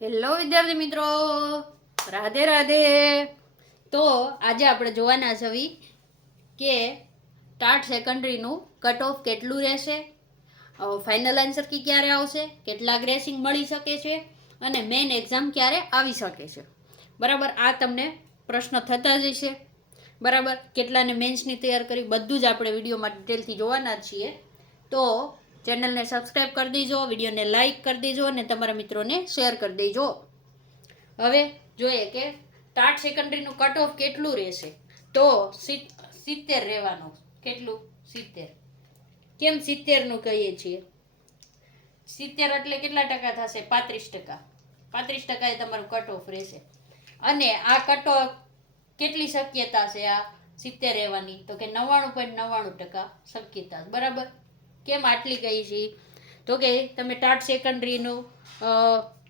Hello વિદ્યાર્થી મિત્રો, રાધે રાધે. તો આજે આપણે જોવાના છવી કે ટાટ સેકન્ડરીનું કટ ઓફ કેટલું રહેશે, ફાઇનલ આન્સર કી ક્યારે આવશે, કેટલા ગ્રેસિંગ મળી શકે છે અને મેઇન એક્ઝામ ક્યારે આવી શકે છે. બરાબર, આ તમને પ્રશ્ન થતા જ હશે. બરાબર, કેટલાને મેન્સની તૈયાર કરી બધું જ આપણે વિડીયોમાં ડિટેલથી જોવાના છીએ. તો ચેનલને સબસ્ક્રાઈબ કરી દેજો, વિડીયોને લાઈક કરી દેજો અને તમારા મિત્રોને શેર કરી દેજો. હવે જોઈએ કે ટાટ સેકન્ડરીનું કટ ઓફ કેટલું રહેશે. તો 70 રહેવાનું. કેટલું? 70. કેમ 70નું કહીએ છીએ? 70 એટલે કેટલા ટકા થશે? 35%. 35% એ તમારું કટ ઓફ રહેશે. અને આ કટ ઓફ કેટલી શક્યતા છે આ 70 રહેવાની? તો કે 99.99% શક્યતા. બરાબર, કેમ આટલી કહી છે? તો કે તમે ટાટ સેકન્ડરીનું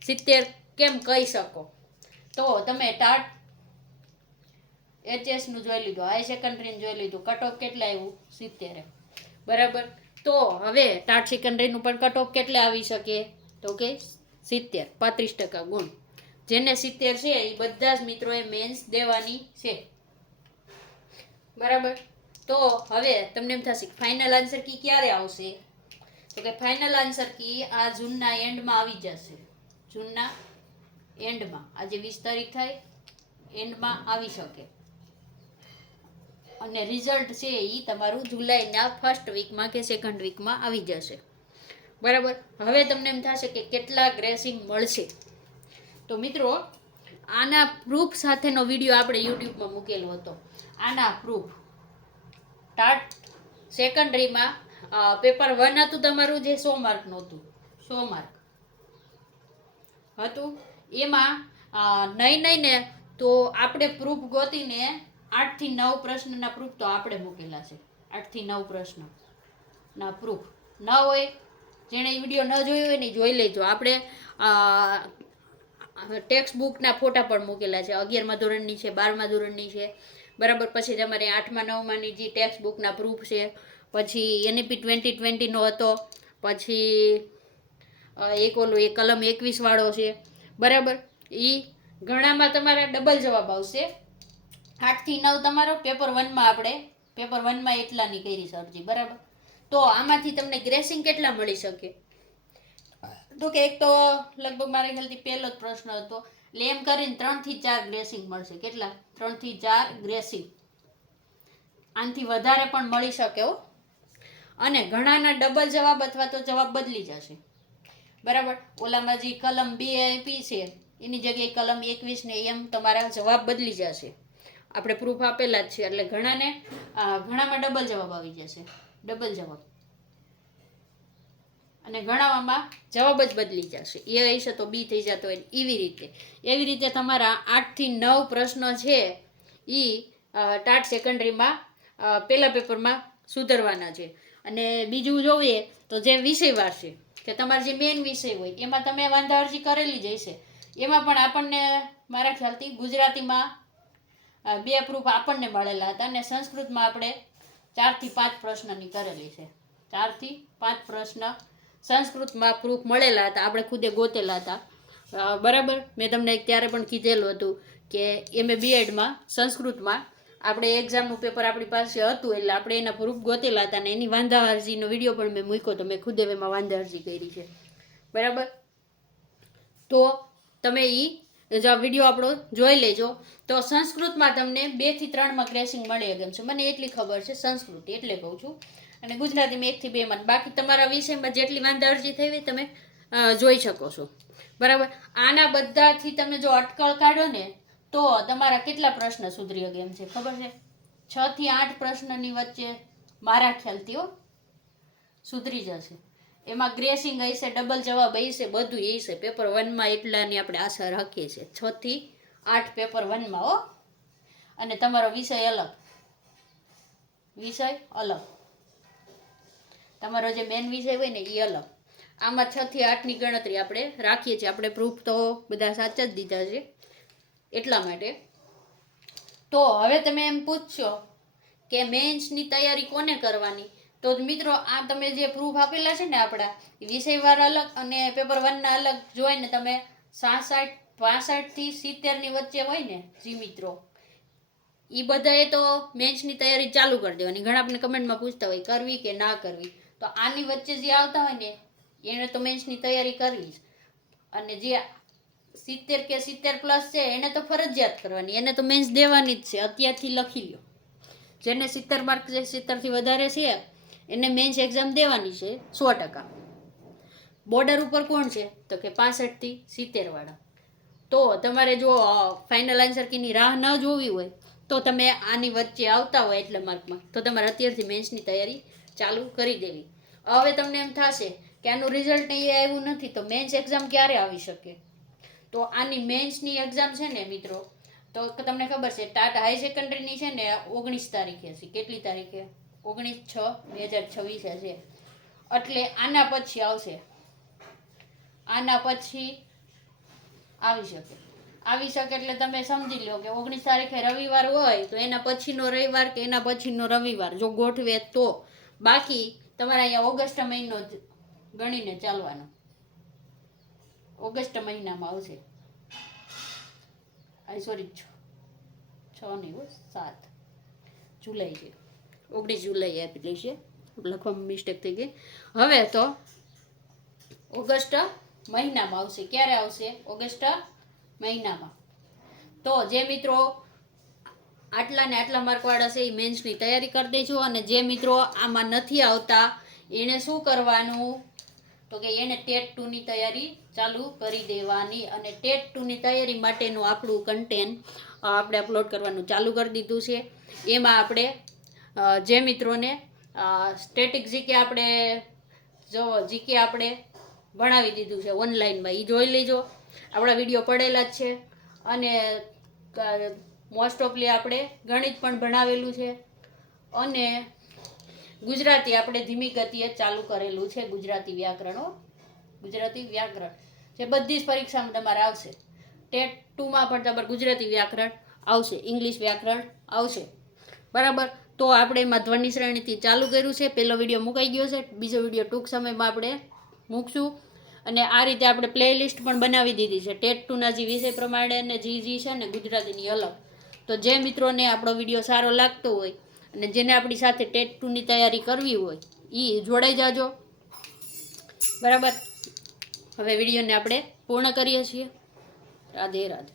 70 કેમ કહી શકો? તો તમે ટાટ એચએસ નું જોઈ લીધું, હાઈ સેકન્ડરીનું જોઈ લીધું, કટ ઓફ કેટલા આવ્યું? 70. બરાબર, તો હવે ટાટ સેકન્ડરીનું પણ કટ ઓફ કેટલા આવી શકે? તો કે 70, 35% ગુણ. જેને 70 છે એ બધા જ મિત્રોએ મેન્સ દેવાની છે. બરાબર, તો હવે તમને એમ થશે ફાઇનલ આન્સર કી ક્યારે આવશે? તો કે ફાઇનલ આન્સર કી આ જૂનના એન્ડમાં આવી જશે. જૂનના એન્ડમાં, આજે 20 તારીખ થાય, એન્ડમાં આવી શકે. અને રિઝલ્ટ છે એ તમારું જુલાઈના ફર્સ્ટ વીકમાં કે સેકન્ડ વીકમાં આવી જશે. બરાબર, હવે તમને એમ થશે કે કેટલા ગ્રેસિંગ મળશે. તો મિત્રો, આના પ્રૂફ સાથેનો વિડીયો આપણે યુટ્યુબમાં મૂકેલો હતો. આના પ્રૂફ ટાટ સેકન્ડરીમાં પેપર 1 હતું તમારું, જે 100 માર્કનું હતું. 100 માર્ક હતું. એમાં નહીં ને તો આપણે પ્રૂફ ગોતીને 8 થી 9 પ્રશ્નના પ્રૂફ તો આપણે મૂકેલા છે. 8 થી 9 પ્રશ્નના પ્રૂફ ન હોય, જેણે વિડીયો ન જોયો હોય ને જોઈ લેજો. આપણે ટેક્સ્ટ બુકના ફોટા પણ મૂકેલા છે. 11મા ધોરણની છે, 12મા ધોરણની છે. બરાબર, પછી તમારે 8મા 9માની જે ટેક્સ્ટ બુકના પ્રૂફ છે. પછી NEP 2020નો હતો. પછી એક ઓલું એક કલમ 21 વાળો છે. બરાબર, એ ઘણામાં તમારા ડબલ જવાબ આવશે. 8 થી 9 તમારો પેપર 1માં, આપણે પેપર 1માં એટલાની કરી છે અરજી. બરાબર, તો આમાંથી તમને ગ્રેસિંગ કેટલા મળી શકે? તો કે એક તો લગભગ મારા ખ્યાલથી પહેલો જ પ્રશ્ન હતો, એટલે એમ કરીને 3 થી 4 ગ્રેસિંગ મળશે. કેટલા? 3 થી 4 ગ્રેસિંગ. આનાથી વધારે પણ મળી શકે હો. અને ઘણાના ડબલ જવાબ અથવા તો જવાબ બદલી જશે. બરાબર, ઓલામાં જે કલમ 2 આપી છે એની જગ્યાએ કલમ 21 ને એમ તમારા જવાબ બદલી જશે. આપણે પ્રૂફ આપેલા જ છે, એટલે ઘણામાં ડબલ જવાબ આવી જશે. ડબલ જવાબ. અને ઘણામાં જવાબ જ બદલી જશે. એ હશે તો બી થઈ જતો હોય. એવી રીતે તમારા 8 થી 9 પ્રશ્નો છે એ ટાટ સેકન્ડરીમાં પહેલા પેપરમાં સુધરવાના છે. અને બીજું જોઈએ તો જે વિષયવાર છે, કે તમારે જે મેઇન વિષય હોય એમાં તમે વાંધા અરજી કરેલી જ હશે. એમાં પણ આપણને મારા ખ્યાલથી ગુજરાતીમાં 2 પ્રૂફ આપણને મળેલા હતા, અને સંસ્કૃતમાં આપણે 4 થી 5 પ્રશ્નની કરેલી છે. 4 થી 5 પ્રશ્ન સંસ્કૃતમાં પ્રૂફ મળેલા હતા, આપણે ખુદે ગોતેલા હતા. બરાબર, મેં તમને ત્યારે પણ કીધેલું હતું કે MA BEdમાં સંસ્કૃતમાં આપણે એક્ઝામનું પેપર આપણી પાસે હતું, એટલે આપણે એના પ્રૂફ ગોતેલા હતા. અને એની વાંધા અરજીનો વિડીયો પણ મેં મૂક્યો તો, મેં ખુદે એમાં વાંધા અરજી કરી છે. બરાબર, તો તમે એ વિડીયો આપણો જોઈ લેજો. તો સંસ્કૃતમાં તમને 2 થી 3માં ગ્રેસિંગ મળી એમ છે, મને એટલી ખબર છે. સંસ્કૃત એટલે કહું છું. અને ગુજરાતીમાં 1 થી 2માં. બાકી તમારા વિષયમાં જેટલી વાંધા અરજી થઈ હોય તમે જોઈ શકો છો. બરાબર, આના બધાથી તમે જો અટકળ કાઢો ને તો તમારા કેટલા પ્રશ્ન સુધરી ગયા એમ છે ખબર છે? 6 થી 8 પ્રશ્નની વચ્ચે મારા ખ્યાલથી સુધરી જશે. એમાં ગ્રેસિંગ હશે, ડબલ જવાબ હશે, બધું હશે. પેપર 1માં એટલાની આપણે આશા રાખીએ છીએ. 6 થી 8 પેપર 1માં અને તમારો વિષય અલગ. વિષય અલગ, તમારો જે મેન વિષય હોય ને એ અલગ. આમાં 6 થી 8ની ગણતરી આપણે રાખીએ છીએ. આપણે પ્રૂફ તો બધા સાચા જ દીધા છે એટલા માટે. તો હવે તમે એમ પૂછશો કે મેન્સની તૈયારી કોને કરવાની? તો મિત્રો, આ તમે જે પ્રૂફ આપેલા છે ને આપણા વિષયવાર અલગ અને પેપર 1ના અલગ જોઈને તમે 65 થી 70 ની વચ્ચે હોય ને જી મિત્રો, એ બધાએ તો મેન્સની તૈયારી ચાલુ કરી દેવાની. ઘણા આપણે કમેન્ટમાં પૂછતા હોય કરવી કે ના કરવી, તો આની વચ્ચે જે આવતા હોય ને એને તો મેન્સની તૈયારી કરવી જ. અને જે 70 કે 70+ છે એને તો ફરજિયાત કરવાની, એને તો મેન્સ દેવાની જ છે. અત્યારથી લખી લો, જેને 70 માર્ક છે, 70 થી વધારે છે એને મેન્સ એક્ઝામ દેવાની છે 100%. બોર્ડર ઉપર કોણ છે તો કે 65 થી 70 વાળા. તો તમારે જો ફાઇનલ આન્સર કીની રાહ ન જોવી હોય તો તમે આની વચ્ચે આવતા હોય એટલા માર્કમાં, તો તમારે અત્યારથી મેન્સની તૈયારી ચાલુ કરી દેવી. હવે તમને એમ થશે કે આનું રિઝલ્ટ એ આવ્યું નથી તો મેન્સ એક્ઝામ ક્યારે આવી શકે? તો આની મેન્સની એક્ઝામ છે ને મિત્રો, તો તમને ખબર છે ટાટા હાઈ સેકન્ડરીની છે ને 19 તારીખે છે. કેટલી તારીખે? 19/6/2026 છે. એટલે આના પછી આવશે, આના પછી આવી શકે એટલે તમે સમજી લો કે 19 તારીખે રવિવાર હોય તો એના પછીનો રવિવાર કે એના પછીનો રવિવાર જો ગોઠવે તો. બાકી તમારે અહીંયા ઓગસ્ટ મહિનો જ ગણીને ચાલવાનો. ઓગસ્ટ મહિનામાં આવશે. સોરી 6 નહીં હોય 7 જુલાઈ છે, 19 જુલાઈ આપેલી છે, લખવામાં મિસ્ટેક થઈ ગઈ. હવે તો ઓગસ્ટ મહિનામાં આવશે. ક્યારે આવશે? ઓગસ્ટ મહિનામાં. તો જે મિત્રો આટલા ને આટલા માર્કવાળા છે એ મેન્સની તૈયારી કરી દેજો. અને જે મિત્રો આમાં નથી આવતા એને શું કરવાનું તો કે એને ટેટ 2 ની તૈયારી ચાલુ કરી દેવાની. અને ટેટ 2 ની તૈયારી માટેનું આપણું કન્ટેન્ટ આપણે અપલોડ કરવાનું ચાલુ કરી દીધું છે. એમાં આપણે જે મિત્રોને સ્ટેટિક જીકે આપણે જીકે આપણે ભણાવી દીધું છે ઓનલાઈનમાં, એ જોઈ લેજો. આપણા વિડીયો પડેલા જ છે. અને મોસ્ટ ઓફલી આપણે ગણિત પણ ભણાવેલું છે. અને ગુજરાતી આપણે ધીમી ગતિએ ચાલુ કરેલું છે. ગુજરાતી વ્યાકરણ જે બધી જ પરીક્ષામાં તમારે આવશે. ટેટ 2માં પણ તમારે ગુજરાતી વ્યાકરણ આવશે, ઇંગ્લિશ વ્યાકરણ આવશે. બરાબર. તો આપણે એમાં ધ્વનિ શ્રેણીથી ચાલુ કર્યું છે. પહેલો વિડીયો મુકાઈ ગયો છે, બીજો વિડીયો ટૂંક સમયમાં આપણે મૂકશું. અને આ રીતે આપણે પ્લેલિસ્ટ પણ બનાવી દીધી છે ટેટ 2ના જે વિષય પ્રમાણે ને જી છે ને ગુજરાતીની અલગ. તો જે મિત્રોને આપણો વિડીયો સારો લાગતો હોય અને જેને આપણી સાથે ટેટ 2ની તૈયારી કરવી હોય એ જોડાઈ જાજો. બરાબર. હવે વિડીયોને આપણે પૂર્ણ કરીએ છીએ. રાધે રાધે.